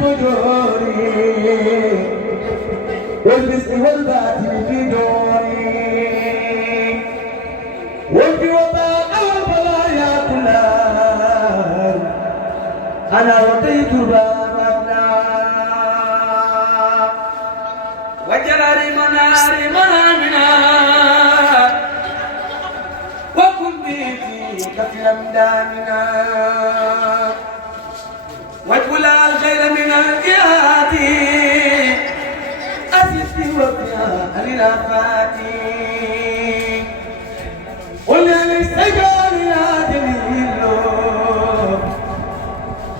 الفجور والبسم والباطل في دوري وفي وباء والبلايا كلها أنا وقيت بابنا وجرى منار منامنا وكن بي في كفل دامنا واجبل الخير من الجهات أسس وقيا للآفات قل للاستجار يا جميل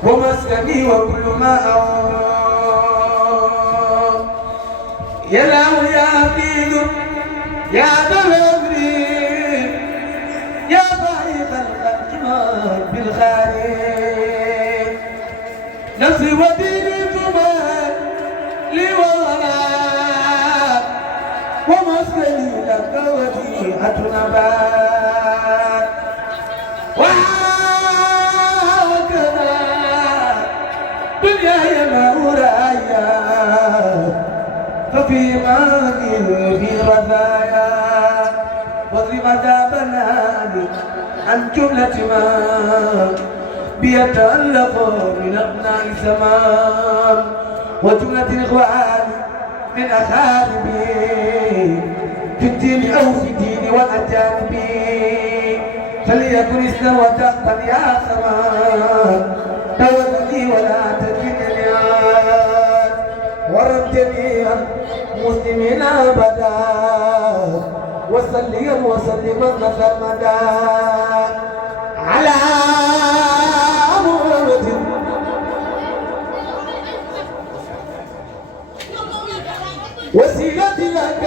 ومسكني وكل ما أعود يا له يا حفيظ يا ذا الأمر يا فائق الأجمال بالخير نفسي وديني زمان لي ولا ومسكني لك وديعة نبات وهكذا دنياي ما أرايا ففي مالي في رثايا واضرب عذابنا عن جملة ما بيتألق من أبناء الزمان وجملة الإخوان من أخاربي في الدين أو في الدين والأجانب فليكن اسنا وتقبل يا سمان توكلي ولا تجدني ورب جميع مسلمين أبدا وسلم وسلم سرمدا على محمد وسيلتي لك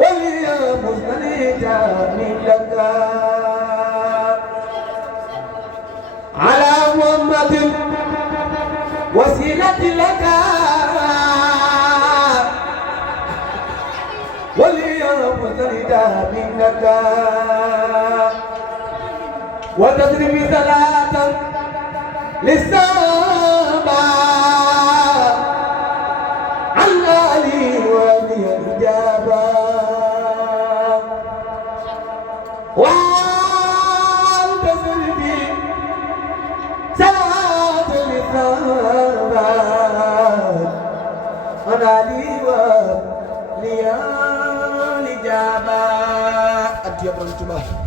ولي مستنيجا من لك على محمد وسيلتي لك ولي مستنيجا منك وتضرب صلاة للسابع على لي ولي الإجابة وأنت سيدي صلاة للسابع أنا لي ولي الإجابة أنت يا ابن